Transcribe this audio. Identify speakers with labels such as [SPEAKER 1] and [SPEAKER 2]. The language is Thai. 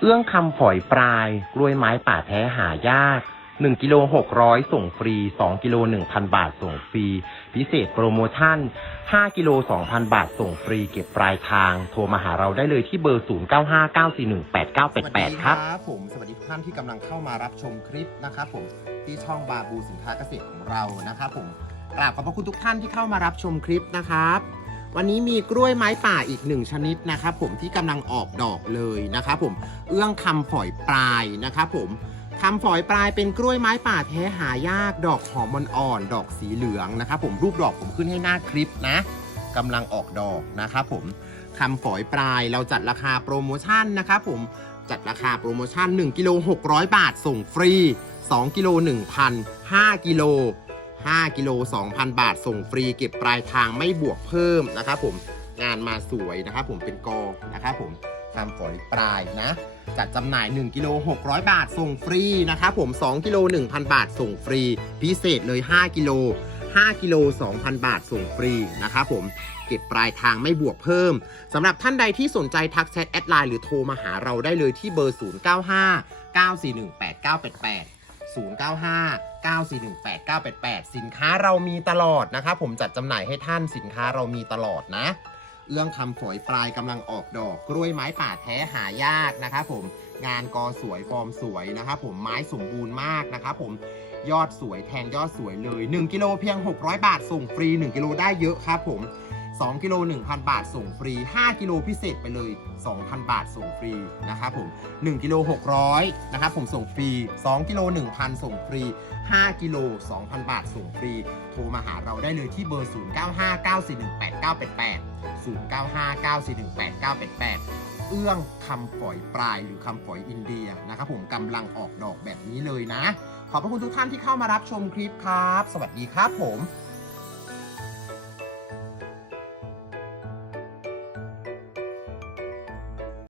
[SPEAKER 1] เอื้องคำฝอยปลาย กล้วยไม้ป่าแท้หายาก1กิโล600 ส่งฟรี 2 กิโล 1,000 บาทส่งฟรี พิเศษโปรโมชั่น 5 กิโล 2,000 บาทส่งฟรี เก็บปลายทาง โทรมาหาเราได้เลยที่เบอร์ 0959418988 ครับ
[SPEAKER 2] ผมสวัสดีทุกท่านที่กำลังเข้ามารับชมคลิปนะครับผมที่ช่องบาบูสินค้าเกษตรของเรานะครับผมกราบขอบพระคุณทุกท่านที่เข้ามารับชมคลิปนะครับ วันนี้มีกล้วยไม้ป่าอีกหนึ่งชนิดนะครับผมที่กำลังออกดอกเลยนะครับผมเอื้องคำฝอยปลายนะครับผมคำฝอยปลายเป็นกล้วยไม้ป่าแท้หายาก ดอกหอมอ่อนดอกสีเหลืองนะครับผมรูปดอกผมขึ้นให้หน้าคลิปนะกำลังออกดอกนะครับผมคำฝอยปลายเราจัดราคาโปรโมชั่นนะครับผมจัดราคาโปรโมชั่น1กิโล600 บาทส่งฟรี 2กิโล1,000 5กิโล 5 กิโล 2,000 บาท ส่งฟรีเก็บปลายทางไม่บวกเพิ่มนะครับผมงานมาสวยนะครับผมเป็นกอนะครับผมทำฝอยปลายนะ จัดจำหน่าย 1 กิโล 600 บาท ส่งฟรีนะครับผม 2 กิโล 1,000 บาท ส่งฟรี พิเศษเลย 5 กิโล 5 กิโล 2,000 บาท ส่งฟรีนะครับผม เก็บปลายทางไม่บวกเพิ่ม สำหรับท่านใดที่สนใจทักแชทแอดไลน์หรือโทรมาหาเราได้เลยที่เบอร์ 095 941 8988 095 941 8988 สินค้าเรามีตลอดนะครับผมจัดจำหน่ายให้ท่านสินค้าเรามีตลอดนะ เอื้องคำฝอยปลายกำลังออกดอก กล้วยไม้ป่าแท้หายากนะครับผมงานกอสวยฟอร์มสวยนะครับผมไม้สมบูรณ์มากนะครับผมยอดสวยแทงยอดสวยเลย 1 กิโลเพียง 600 บาทส่งฟรี 1 กิโลได้เยอะครับผม 2กิโล1,000 บาทส่งฟรี 5 กิโลพิเศษไปเลย 2,000 บาทส่งฟรีนะครับผม1กิโล600นะครับผมส่งฟรี 2กิโล1,000 ส่งฟรี 5 กิโล 2,000 บาทส่งฟรี โทรมาหาเราได้เลยที่เบอร์ 0959418988 0959418988เอื้องคำฝอยปลายหรือคำฝอยอินเดียนะครับผมกำลังออกดอกแบบนี้เลยนะ ขอบพระคุณทุกท่านที่เข้ามารับชมคลิปครับ สวัสดีครับผม